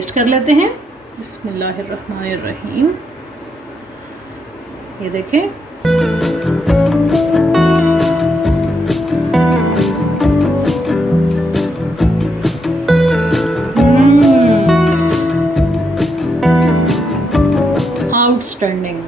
Test कर लेते हैं। बिस्मिल्लाहिर्रहमानिर्रहीम। ये देखें, आउटस्टैंडिंग।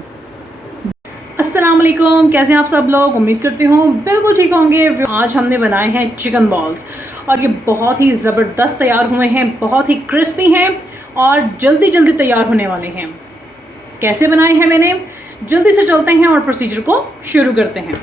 अस्सलाम वालेकुम, कैसे हैं आप सब लोग? उम्मीद करती हूँ बिल्कुल ठीक होंगे। आज हमने बनाए हैं चिकन बॉल्स और ये बहुत ही ज़बरदस्त तैयार हुए हैं, बहुत ही क्रिस्पी हैं और जल्दी जल्दी तैयार होने वाले हैं। कैसे बनाए हैं मैंने, जल्दी से चलते हैं और प्रोसीजर को शुरू करते हैं।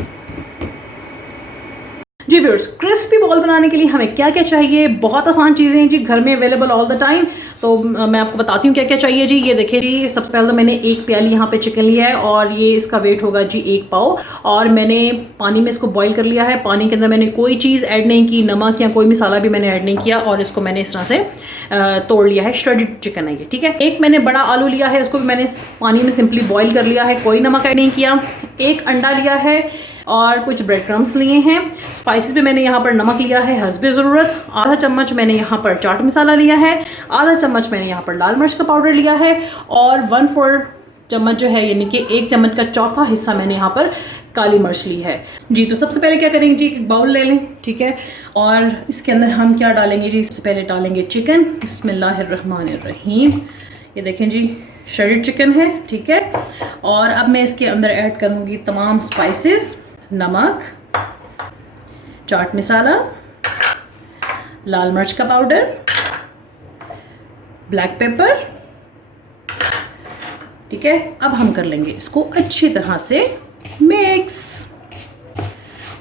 जी व्यूअर्स, क्रिस्पी बॉल बनाने के लिए हमें क्या क्या चाहिए? बहुत आसान चीज़ें हैं जी, घर में अवेलेबल ऑल द टाइम। तो मैं आपको बताती हूँ क्या क्या चाहिए जी। ये देखिए जी, सबसे पहले तो मैंने एक प्याली यहाँ पे चिकन लिया है और ये इसका वेट होगा जी 1 पाव। और मैंने पानी में इसको बॉईल कर लिया है। पानी के अंदर मैंने कोई चीज़ ऐड नहीं की, नमक या कोई मसाला भी मैंने ऐड नहीं किया और इसको मैंने इस तरह से तोड़ लिया है। श्रेडेड चिकन है ये, ठीक है। एक मैंने बड़ा आलू लिया है, इसको भी मैंने पानी में सिंपली बॉईल कर लिया है, कोई नमक ऐड नहीं किया। एक अंडा लिया है और कुछ ब्रेड क्रम्स लिए हैं। स्पाइसेस पे मैंने यहाँ पर नमक लिया है हस्बे ज़रूरत। आधा चम्मच मैंने यहाँ पर चाट मसाला लिया है। आधा चम्मच मैंने यहाँ पर लाल मिर्च का पाउडर लिया है और 1/4 चम्मच जो है, यानी कि 1 चम्मच का चौथा हिस्सा मैंने यहाँ पर काली मिर्च ली है जी। तो सबसे पहले क्या करेंगे जी, एक बाउल ले लें, ठीक है। और इसके अंदर हम क्या डालेंगे जी, सबसे पहले डालेंगे चिकन। बिस्मिल्लाहिर्रहमानिर्रहीम। ये देखें जी, श्रेडेड चिकन है, ठीक है। और अब मैं इसके अंदर ऐड करूँगी तमाम स्पाइसेस, नमक, चाट मसाला, लाल मिर्च का पाउडर, ब्लैक पेपर, ठीक है। अब हम कर लेंगे इसको अच्छी तरह से मिक्स।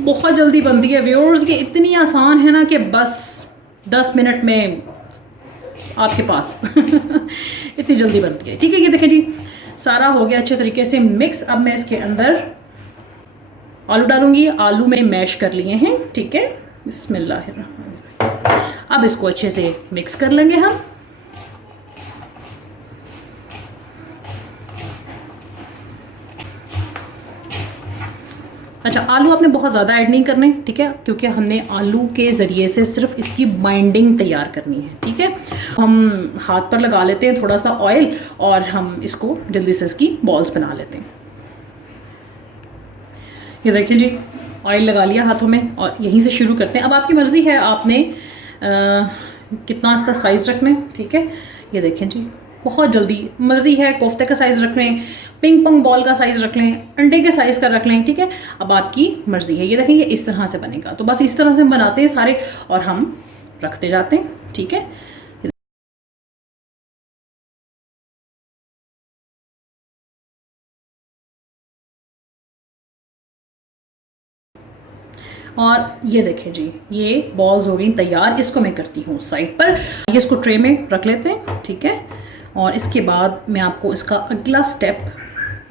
बहुत जल्दी बनती है व्यूअर्स, ये इतनी आसान है ना कि बस 10 मिनट में आपके पास इतनी जल्दी बनती है, ठीक है। ये देखें जी, सारा हो गया अच्छे तरीके से मिक्स। अब मैं इसके अंदर आलू डालूंगी। आलू में मैश कर लिए हैं, ठीक है। बिस्मिल्लाहिर्रहमानिर्रहीम। अब इसको अच्छे से मिक्स कर लेंगे हम। अच्छा, आलू आपने बहुत ज़्यादा ऐड नहीं करने, ठीक है, क्योंकि हमने आलू के ज़रिए से सिर्फ इसकी बाइंडिंग तैयार करनी है, ठीक है। हम हाथ पर लगा लेते हैं थोड़ा सा ऑयल और हम इसको जल्दी से इसकी बॉल्स बना लेते हैं। ये देखिए जी, ऑयल लगा लिया हाथों में और यहीं से शुरू करते हैं। अब आपकी मर्ज़ी है, आपने कितना इसका साइज़ रखना है, ठीक है। ये देखें जी, बहुत जल्दी मर्ज़ी है, कोफ्ते का साइज़ रख लें, पिंग पोंग बॉल का साइज़ रख लें, अंडे के साइज़ का रख लें, ठीक है। अब आपकी मर्ज़ी है। ये देखें, ये इस तरह से बनेगा। तो बस इस तरह से हम बनाते हैं सारे और हम रखते जाते हैं, ठीक है। और ये देखें जी, ये बॉल्स हो गई तैयार। इसको मैं करती हूँ साइड पर। ये इसको ट्रे में रख लेते हैं, ठीक है। और इसके बाद मैं आपको इसका अगला स्टेप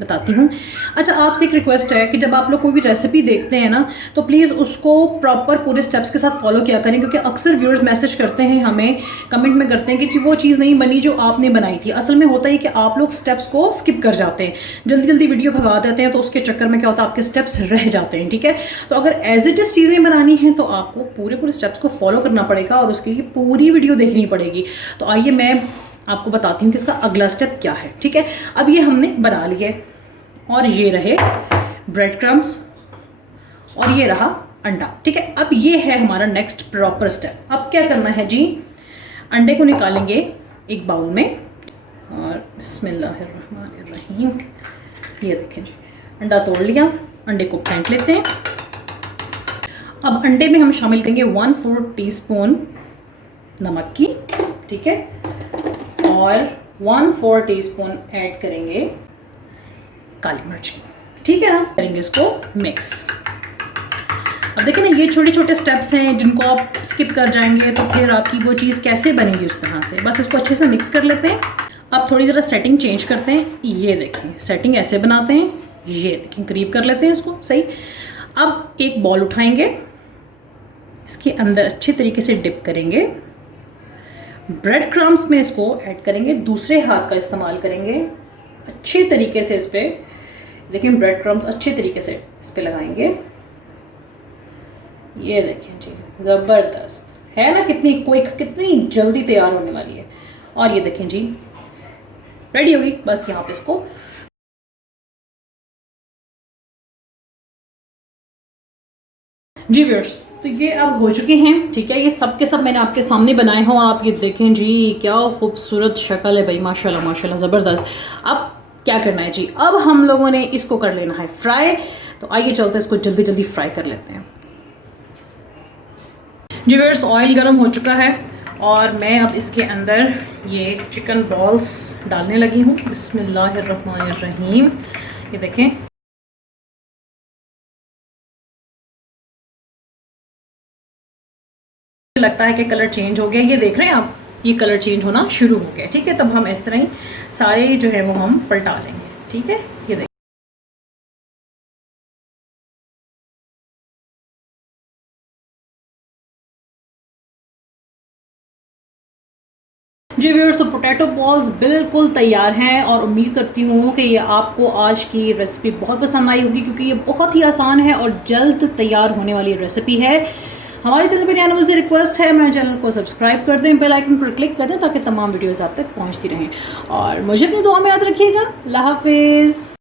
बताती हूँ। अच्छा, आपसे एक रिक्वेस्ट है कि जब आप लोग कोई भी रेसिपी देखते हैं ना, तो प्लीज़ उसको प्रॉपर पूरे स्टेप्स के साथ फॉलो किया करें, क्योंकि अक्सर व्यूअर्स मैसेज करते हैं हमें, कमेंट में करते हैं कि वो चीज़ नहीं बनी जो आपने बनाई थी। असल में होता है कि आप लोग स्टेप्स को स्किप कर जाते हैं, जल्दी जल्दी वीडियो भगा देते हैं, तो उसके चक्कर में क्या होता है, आपके स्टेप्स रह जाते हैं, ठीक है। तो अगर एज इट इज़ चीज़ें बनानी हैं तो आपको पूरे स्टेप्स को फॉलो करना पड़ेगा और उसके लिए पूरी वीडियो देखनी पड़ेगी। तो आइए मैं आपको बताती हूँ कि इसका अगला स्टेप क्या है, ठीक है। अब ये हमने बना लिया है और ये रहे ब्रेड क्रम्स और ये रहा अंडा, ठीक है। अब ये है हमारा नेक्स्ट प्रॉपर स्टेप। अब क्या करना है जी, अंडे को निकालेंगे एक बाउल में और बिस्मिल्लाहिर्रहमानिर्रहीम। ये देखें जी, अंडा तोड़ लिया, अंडे को फेंट लेते हैं। अब अंडे में हम शामिल करेंगे 1/4 टीस्पून नमक की, ठीक है, और 1/4 टीस्पून ऐड करेंगे काली मिर्च की, ठीक है ना। करेंगे इसको मिक्स। अब देखिए ना, ये छोटे छोटे स्टेप्स हैं जिनको आप स्किप कर जाएंगे तो फिर आपकी वो चीज़ कैसे बनेगी उस तरह से। बस इसको अच्छे से मिक्स कर लेते हैं। अब थोड़ी ज़रा सेटिंग चेंज करते हैं। ये देखें, सेटिंग ऐसे बनाते हैं। ये देखें, करीब कर लेते हैं इसको, सही। अब एक बॉल उठाएंगे, इसके अंदर अच्छे तरीके से डिप करेंगे, ब्रेड क्रम्स में इसको ऐड करेंगे, दूसरे हाथ का इस्तेमाल करेंगे, अच्छे तरीके से इस पर देखिए ब्रेड क्रम्स अच्छे तरीके से इस पर लगाएंगे। ये देखिए जी, ज़बरदस्त है ना, कितनी क्विक, कितनी जल्दी तैयार होने वाली है। और ये देखें जी रेडी होगी। बस यहाँ पे इसको जी व्यूअर्स, तो ये अब हो चुके हैं, ठीक है। ये सब के सब मैंने आपके सामने बनाए हैं और आप ये देखें जी क्या खूबसूरत शक्ल है भाई, माशाल्लाह माशाल्लाह ज़बरदस्त। अब क्या करना है जी, अब हम लोगों ने इसको कर लेना है फ्राई। तो आइए चलते हैं इसको जल्दी जल्दी फ्राई कर लेते हैं। जी व्यूअर्स, ऑयल गर्म हो चुका है और मैं अब इसके अंदर ये चिकन बॉल्स डालने लगी हूँ। बिस्मिल्लाहिर्रहमानिर्रहीम। ये देखें लगता है कि कलर चेंज हो गया, ये देख रहे हैं आप, ये कलर चेंज होना शुरू हो गया, ठीक है। तब हम इस तरह ही सारे जो है वो हम पलटा लेंगे, ठीक है। ये देखिए जी व्यूअर्स, तो पोटैटो बॉल्स बिल्कुल तैयार हैं और उम्मीद करती हूँ कि ये आपको आज की रेसिपी बहुत पसंद आई होगी, क्योंकि ये बहुत ही आसान है और जल्द तैयार होने वाली रेसिपी है। हमारे चैनल पर नए आने से रिक्वेस्ट है, मेरे चैनल को सब्सक्राइब कर दें, बेल आइकन पर क्लिक कर दें ताकि तमाम वीडियोज़ आप तक पहुँचती रहें। और मुझे अपनी दुआ में याद रखिएगा। अल्लाह हाफिज़।